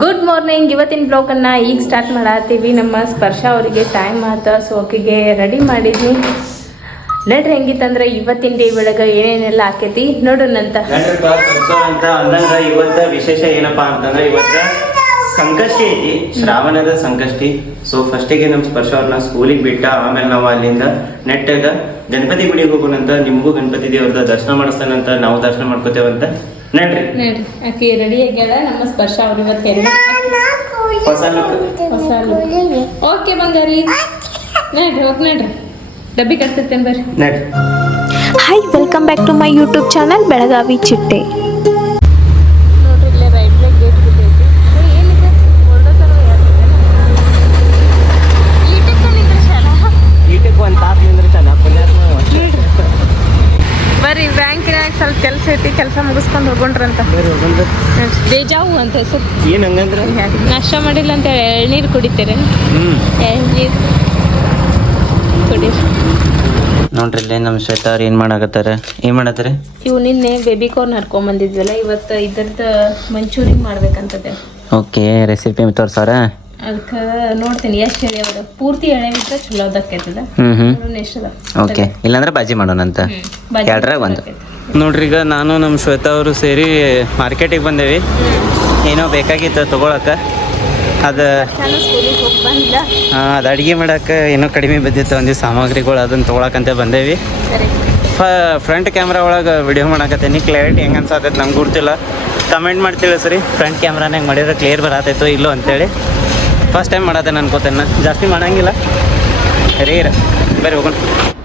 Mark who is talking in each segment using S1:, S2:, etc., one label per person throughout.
S1: Good morning ಇವತ್ತಿನ ಬ್ಲಾಗನ್ನು ಈಗ start ಮಾಡತ್ತೀವಿ. ನಮ್ಮ ಸ್ಪರ್ಶ ಅವರಿಗೆ ಟೈಮ್ ಆತ ಸೊ ಆಕೆಗೆ ರೆಡಿ ಮಾಡಿದ್ವಿ. ನಡ್ರಿ ಹೆಂಗಿತ್ತಂದ್ರೆ ಇವತ್ತಿನ ಡೇ ಒಳಗೆ ಏನೇನೆಲ್ಲ ಆಕೈತಿ ನೋಡೋಣಂತ
S2: ಅಂತ. ಅಂದಂಗ ಇವತ್ತ ವಿಶೇಷ ಏನಪ್ಪಾ ಅಂತಂದ್ರೆ ಇವತ್ತ ಸಂಕಷ್ಟಿ ಐತಿ, ಶ್ರಾವಣದ ಸಂಕಷ್ಟಿ. ಸೊ ಫಸ್ಟಿಗೆ ನಮ್ಮ ಸ್ಪರ್ಶ ಅವ್ರನ್ನ ಸ್ಕೂಲಿಗೆ ಬಿಟ್ಟ, ಆಮೇಲೆ ನಾವು ಅಲ್ಲಿಂದ ನೆಟ್ಟಾಗ ಗಣಪತಿ ಗುಡಿಗೆ ಹೋಗೋಣಂತ, ನಿಮಗೂ ಗಣಪತಿ ದೇವ್ರದ ದರ್ಶನ ಮಾಡಿಸ್ತಾನಂತ ನಾವು ದರ್ಶನ ಮಾಡ್ಕೋತೇವಂತ. ನಡ್ರಿ.
S1: ನೋಡ್ರಿ. ಆಕಿ ರೆಡಿ ಆಗ್ಯಾಳ ನಮ್ಮ ಸ್ಪರ್ಶ ಅವ್ರು ಇವತ್ತು ಎಲ್ಲ
S2: ಹೊಸ.
S1: ಹೊಸ ಓಕೆ ಬಂಗಾರಿ. ನೋಡ್ರಿ ಹೋಗಿ ನೋಡ್ರಿ. ಡಬ್ಬಿ ಕಟ್ತಿರ್ತೇನೆ ಬರ್ರಿ.
S2: ನಡ್ರಿ.
S3: Hi welcome back to my YouTube channel Belagavi Chitte
S1: ಸ್ವಲ್ಪ ಕೆಲಸ ಐತಿ ಕೆಲಸ ಮುಗಿಸ್ಕೊಂಡು ಹೋಗೋಣ್ರಂತ ಬೇಜಾವು ಅಂತ ಹೆಸರು
S2: ಏನ್ ಹಂಗಂದ್ರೆ?
S1: ನಾಷ್ಟ ಮಾಡಿಲ್ಲ ಅಂತ ಹೇಳಿ ಎಳ್ನೀರು ಕುಡಿತೀರಿ.
S2: ಹ್ಮ್.
S1: ಎಳ್ನೀರು ಕುಡೀರಿ
S2: ನೋಡ್ರಿ ಇಲ್ಲಿ ನಮ್ಮ ಶ್ವೇತಾ ಅವ್ರು ಏನು ಮಾಡಾಕತ್ತಾರ? ಏನು ಮಾಡತ್ತಾರ?
S1: ಇವು ನಿನ್ನೆ ಬೇಬಿ ಕಾರ್ನ್ ಹರ್ಕೊಂಬಂದಿದ್ವಲ್ಲ ಇವತ್ತು ಇದ್ರದ್ದು ಮಂಚೂರಿ ಮಾಡ್ಬೇಕಂತದೆ.
S2: ಓಕೆ ರೆಸಿಪಿ ತೋರ್ಸಾರ
S1: ಅದಕ್ಕೆ ನೋಡ್ತೀನಿ ಎಷ್ಟು ಎಳೆ ಅದ ಪೂರ್ತಿ ಎಳೆವಿದ್ರೆ ಚಲೋ ಅದಕ್ಕೈತದ.
S2: ಹ್ಮ್ ಹ್ಮ್.
S1: ಎಷ್ಟದ
S2: ಓಕೆ ಇಲ್ಲಾಂದ್ರೆ ಬಾಜಿ ಮಾಡೋಣಂತ. ಎರಡರಾಗ ಒಂದು. ನೋಡ್ರಿ ಈಗ ನಾನು ನಮ್ಮ ಶ್ವೇತಾ ಅವರು ಸೇರಿ ಮಾರ್ಕೆಟಿಗೆ ಬಂದೇವಿ. ಏನೋ ಬೇಕಾಗಿತ್ತು ತಗೊಳಕ. ಅದು ಅದು ಅಡುಗೆ ಮಾಡಕ್ಕೆ ಏನೋ ಕಡಿಮೆ ಬಿದ್ದಿತ್ತು. ಒಂದು ಸಾಮಗ್ರಿಗಳು ಅದನ್ನು ತೊಗೊಳಕಂತ ಬಂದೇವಿ. ಫ ಫ್ರಂಟ್ ಕ್ಯಾಮ್ರಾ ಒಳಗೆ ವಿಡಿಯೋ ಮಾಡಕತ್ತೀನಿ. ಕ್ಲಾರಿಟಿ ಹೆಂಗೆ ಅನ್ಸತ್ತೈತೆ ನಂಗೆ ಗೊತ್ತಿಲ್ಲ. ಕಮೆಂಟ್ ಮಾಡಿ ಸರಿ. ಫ್ರಂಟ್ ಕ್ಯಾಮ್ರಾನಾಗ ಮಾಡಿದ್ರೆ ಕ್ಲಿಯರ್ ಬರತೈತೋ ಇಲ್ಲೋ ಅಂತೇಳಿ. ಫಸ್ಟ್ ಟೈಮ್ ಮಾಡತ್ತೇನೆ ಅನ್ಕೋತೇನೆ ಜಾಸ್ತಿ ಮಾಡಂಗಿಲ್ಲ. ರೇರ್ ಬೇರೆ ಹೋಗೋಣ.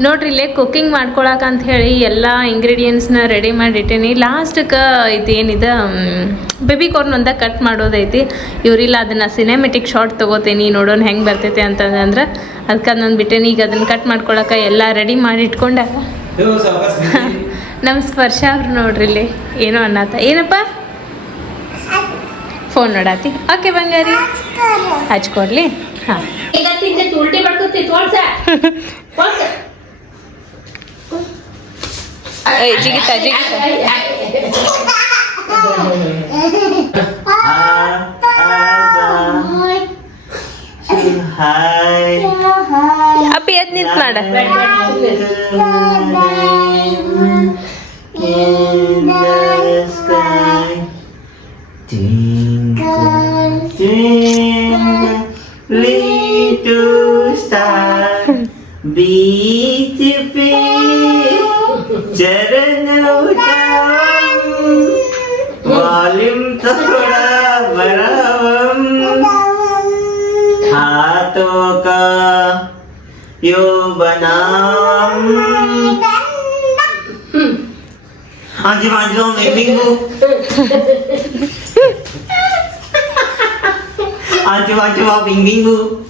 S1: ನೋಡ್ರಿ ಇಲ್ಲೇ ಕುಕ್ಕಿಂಗ್ ಮಾಡ್ಕೊಳಕ ಅಂತ ಹೇಳಿ ಎಲ್ಲ ಇಂಗ್ರೀಡಿಯೆಂಟ್ಸ್ನ ರೆಡಿ ಮಾಡಿಟ್ಟೇನಿ ಲಾಸ್ಟ್ಗೆ ಇದು ಏನಿದೆ ಬೇಬಿ ಕಾರ್ನ್ ಒಂದ ಕಟ್ ಮಾಡೋದೈತಿ. ಇವ್ರಿಲ್ಲ ಅದನ್ನು ಸಿನೆಮೆಟಿಕ್ ಶಾರ್ಟ್ ತೊಗೋತೀನಿ ನೋಡೋಣ ಹೆಂಗೆ ಬರ್ತೈತೆ ಅಂತಂದ್ರೆ ಅದಕ್ಕೆ ಅದನ್ನೊಂದು ಬಿಟ್ಟೇನಿ. ಈಗ ಅದನ್ನು ಕಟ್ ಮಾಡ್ಕೊಳಕ್ಕೆ ಎಲ್ಲ ರೆಡಿ ಮಾಡಿ ಇಟ್ಕೊಂಡಾಗ ನಮ್ಮ ಸ್ಪರ್ಶ ಅವ್ರು ನೋಡ್ರಿ ಇಲ್ಲಿ. ಏನೋ ಅನ್ನತ್ತ ಏನಪ್ಪ? ಫೋನ್ ನೋಡಾತಿ? ಓಕೆ ಬಂಗಾರಿ. ಹಚ್ಕೊಡ್ಲಿ? ಹಾಂ.
S4: ಈಗ ತಿಂದೆ ಉಲ್ಟಿ ಮಾಡ್ಕೊತಿ ತೋಳ್ಸ. ತೋಳ್ಸ.
S1: ಜಿಗಿತ ಜಿಗಿತ.
S2: ಹಾಯ್
S1: ಅಪ್ಪಿ ಎದ್ ನಿಂತ್ ಮಾಡ.
S2: little star, beautiful, ചരണൗതാം വാലിം തോടാവരവം ഹാതോ കാ യോവനാം ਹਾਂਜੀ ਹਾਂਜੀ ਉਹ ਮੇਮਿੰਗ ਨੂੰ 啊，就把就把平平铺，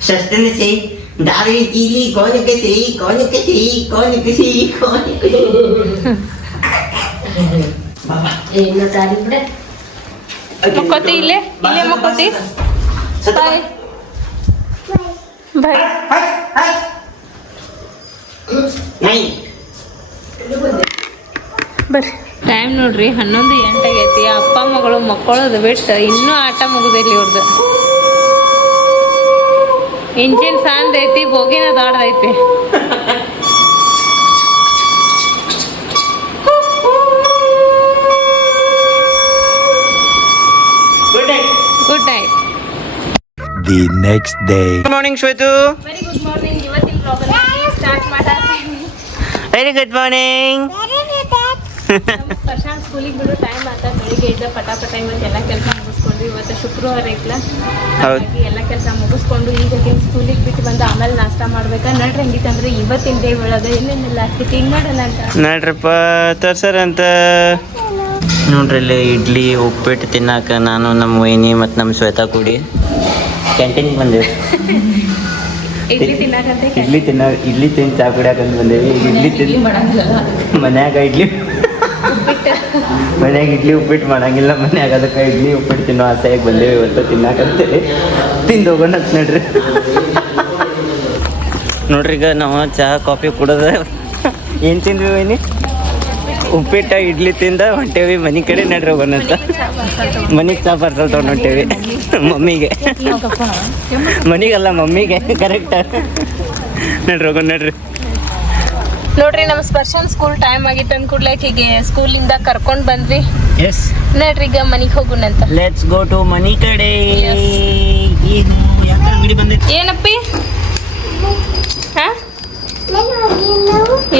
S2: 晓得那谁，哪里有地里，搞你个地，搞
S4: 你个地，
S1: 搞你个地，搞你
S2: 个
S1: 地。
S2: 爸爸，
S4: 哎，那咋的不得
S2: ？mau kote ile
S1: ile mau kote
S2: setai
S1: bye bye
S2: hai hai nai
S1: ber. Time ನೋಡ್ರಿ ಹನ್ನೊಂದು ಎಂಟಾಗೈತಿ ಅಪ್ಪ ಮಗಳು ಮಕ್ಕಳದು ಬಿಟ್ಟು ಇನ್ನೂ ಆಟ ಮುಗಿದಿಲ್ಲ ಇವ್ರದ್ದು ಇಂಜಿನ್ ಸಾಂದೈತಿ ಬೋಗಿನ
S2: ದಾಡ್ದೈತಿ
S1: good night
S5: the next day
S2: good morning Shwetu
S1: very good morning ಇವತ್ತಿನ ಪ್ರಾಬ್ಲಮ್ ಸ್ಟಾರ್ಟ್ ಮಾಡ್ತೀನಿ
S2: ವೆರಿ ಗುಡ್ ಮಾರ್ನಿಂಗ್
S1: ಪ್ರಶಾಂತ್ ಸ್ಕೂಲಿಗೆ ಬಿಡೋ ಟೈಮ್ ಆತ ಬೆಳಿಗ್ಗೆ ಎದ್ದ ಪಟಾಪಟ ಇವತ್ತು ಎಲ್ಲ ಕೆಲಸ ಮುಗಿಸ್ಕೊಂಡು ಇವತ್ತು ಶುಕ್ರವಾರ ಐತ್ಲ.
S2: ಹೌದು.
S1: ಹಾಗಾಗಿ ಎಲ್ಲ ಕೆಲಸ ಮುಗಿಸ್ಕೊಂಡು ಈಗ ಸ್ಕೂಲಿಗೆ ಬಿಟ್ಟು ಬಂದು ಆಮೇಲೆ ನಾಷ್ಟ ಮಾಡ್ಬೇಕಾ. ನಡ್ರಿ ಹೆಂಗಿತ್ತಂದ್ರೆ ಇವತ್ತಿನ ಡೇ ಒಳಗೆ ಏನೇನೆಲ್ಲ ಆಗ್ತೈತಿ ಹಿಂಗೆ ಮಾಡೋಣ ಅಂತ.
S2: ನೋಡ್ರಪ್ಪ ತರ್ಸರಂತ ನೋಡ್ರಿ ಇಲ್ಲಿ ಇಡ್ಲಿ ಉಪ್ಪಿಟ್ಟು ತಿನ್ನಾಕ ನಾನು ನಮ್ಮ ವೈನಿ ಮತ್ತು ನಮ್ಮ ಶ್ವೇತಾ ಕೂಡಿ ಕ್ಯಾಂಟೀನ್ಗೆ ಬಂದೇವಿ.
S1: ಇಡ್ಲಿ ತಿನ್ನಕಂತ
S2: ಇಡ್ಲಿ ತಿನ್ನ ಇಡ್ಲಿ ತಿಂದು ಚಾ ಕುಡಿಯಾಕಂತ ಬಂದೇವಿ. ಇಡ್ಲಿ ತಿಂದು ಮನ್ಯಾಗ ಇಡ್ಲಿ ಮನ್ಯಾಗ ಇಡ್ಲಿ ಉಪ್ಪಿಟ್ಟು ಮಾಡಂಗಿಲ್ಲ, ಮನ್ಯಾಗ ಅದಕ್ಕೆ ಇಡ್ಲಿ ಉಪ್ಪಿಟ್ಟು ತಿನ್ನೋ ಆಸೆಯಾಗಿ ಬಂದೇವಿ ಇವತ್ತು ತಿನ್ನಾಕಂತೇಳಿ ತಿಂದು ಹೋಗೋಣ ಅಂತ ನೋಡ್ರಿ. ನೋಡ್ರಿ ಈಗ ನಾವು ಚಹಾ ಕಾಫಿ ಕುಡೋದ ಏನು ತಿಂದ್ವಿ ಮನಿ ಉಪ್ಪಿಟ್ಟ, ಇಡ್ಲಿ ತಿಂದ ಹೊಂಟೇವಿ, ಮನೆ ಕಡೆ ನಡ್ರಿ ಹೋಗೋಣಂತ ಮನೆಗೆ ಚಹಾ ಪಾರ್ಸಲ್ ತೊಗೊಂಡು ಹೊಂಟೇವಿ ಮಮ್ಮಿಗೆ. ಮನಿಗಲ್ಲ ಮಮ್ಮಿಗೆ ಕರೆಕ್ಟ್ ನಡ್ರಿ ಹೋಗೋಣ, ನಡ್ರಿ.
S1: ನೋಡ್ರಿ ನಮ್ಮ ಸ್ಪರ್ಶನ್ ಸ್ಕೂಲ್ ಟೈಮ್ ಆಗಿತ್ತು ಅಂದ್ ಕೂಡ್ಲೆ ಹೀಗೆ ಸ್ಕೂಲಿಂದ ಕರ್ಕೊಂಡ್ ಬಂದ್ವಿ
S2: ಎಸ್
S1: ನೋಡ್ರಿ ಈಗ ಮನಿಗ್ ಹೋಗುಣಂತ
S2: ಲೆಟ್ಸ್ ಗೋ ಟು ಮನಿ ಕಡೆ
S1: ಏನಪ್ಪಿ ಹಾ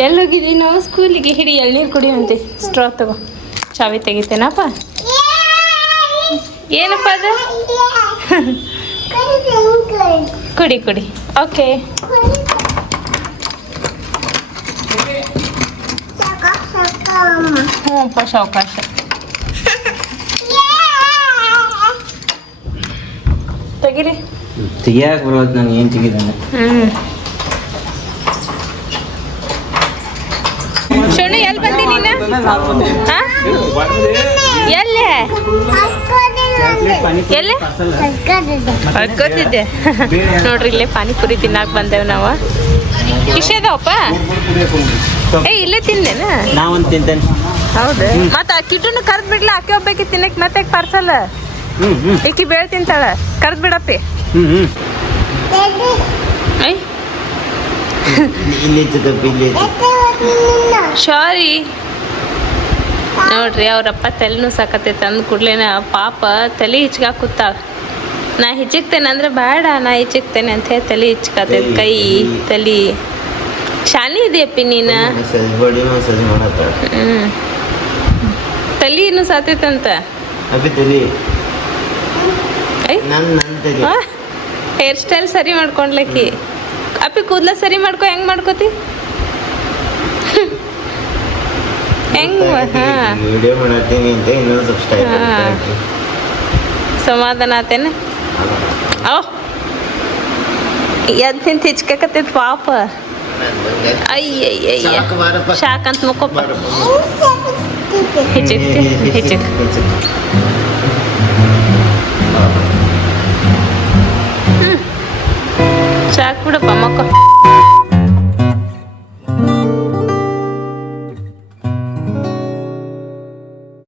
S1: ಎಲ್ಲಿ ಹೋಗಿದ್ವಿ ನಾವು ಸ್ಕೂಲಿಗೆ ಹಿಡಿ ಎಳ್ನೀರು ಕುಡಿಯಂತೆ ಸ್ಟ್ರಾ ತಗೋ ಚಾವಿ ತೆಗಿತೇನಪ್ಪ ಏನಪ್ಪ ಅದು ಕುಡಿ ಕುಡಿ ಓಕೆ ಹ್ಞೂ ಅಪ್ಪ ಸಾವಕಾಶ ತೆಗಿರಿ.
S2: ತೆಗಿಯಾಕ ಬರೋದು ನಾನು ಏನು ತೆಗಿದಾನೆ
S1: ಹ್ಮ್. ಶೋಣಿ ಎಲ್ಲಿ ಬಂದಿ ನೀನು? ಎಲ್ಲಿ? ಎಲ್ಲಿ? ಗೊತ್ತಿದ್ದೆ ನೋಡ್ರಿ ಇಲ್ಲೇ ಪಾನಿಪುರಿ ತಿನ್ನಾಕ್ ಬಂದೇವ್ ನಾವು. ಇಷ್ಟೇ ಅದಾವಪ್ಪ? ಏ ಇಲ್ಲೇ ತಿಂದೇನ?
S2: ನಾವೊಂದು ತಿಂತೇನೆ.
S1: ಹೌದು. ಮತ್ತ ಕಿಟ್ಟನ್ನು ಕರ್ದ್ ಬಿಡ್ಲ ಅಕ್ಕಿ ಒಬ್ಬಾಕಿ ತಿನ್ನಕ್ ಮತ್ತೆ ಪಾರ್ಸಲ್? ಈಕಿ ಬೇಳೆ ತಿಂತಾಳ. ಕರ್ದ್ ಬಿಡಪ್ಪಿ. ಸಾರಿ ನೋಡ್ರಿ ಅವ್ರಪ್ಪ ತಲೆನೂ ಸಾಕತ್ತೆ ಅಂದ ಕೂಡ್ಲೇನ ಪಾಪ ತಲೆ ಹಿಚ್ಕಾಕ ಕೂತಾಳ ನಾ ಹಿಚ್ಚಿಕ್ತೇನೆ ಅಂದ್ರೆ ಬೇಡ ನಾ ಹಿಚ್ಚಿಕ್ತೇನೆ ಅಂತ ಹೇಳಿ ತಲೆ ಹಿಚ್ಕತ್ತೆ. ಕೈ ತಲೆ. ಶಾನಿ ಇದೆಯಪ್ಪಿ ನೀನ? ಹ್ಞೂ ಸಾತೈತಂತ
S2: ತಲಿ. ನನ್ನ ನನ್ನ
S1: ಹೇರ್ ಸ್ಟೈಲ್ ಸರಿ ಮಾಡ್ಕೊಂಡ್ಲಕ್ಕಿ. ಅಪ್ಪಿ ಕೂದ್ಲ ಸರಿ ಮಾಡ್ಕೊ ಹೆಂಗ್ ಮಾಡ್ಕೋತಿ? ಹೆಂಗೆ
S2: ವಿಡಿಯೋ ಮಾಡತ್ತೀನಿ ಅಂತ ಇನ್ನೊಂದು
S1: ಸಬ್ಸ್ಕ್ರೈಬ್ ಸಮಾಧಾನ ಆತೇನ? ಓ ಎದ್ ನಿಂತ ಹಿಚ್ಕಕತ್ತೈತ್ ಪಾಪ. ಅಯ್ಯಯ್ಯಯ್ಯ. ಸಾಕಂತ
S2: ಮುಕ್ಕೋಪ
S1: ಹಿಚಕ್ ಹಿಚಕ್
S2: ಸಾಕು ಬಿಡಪ್ಪ ಮಕ್ಕೋ.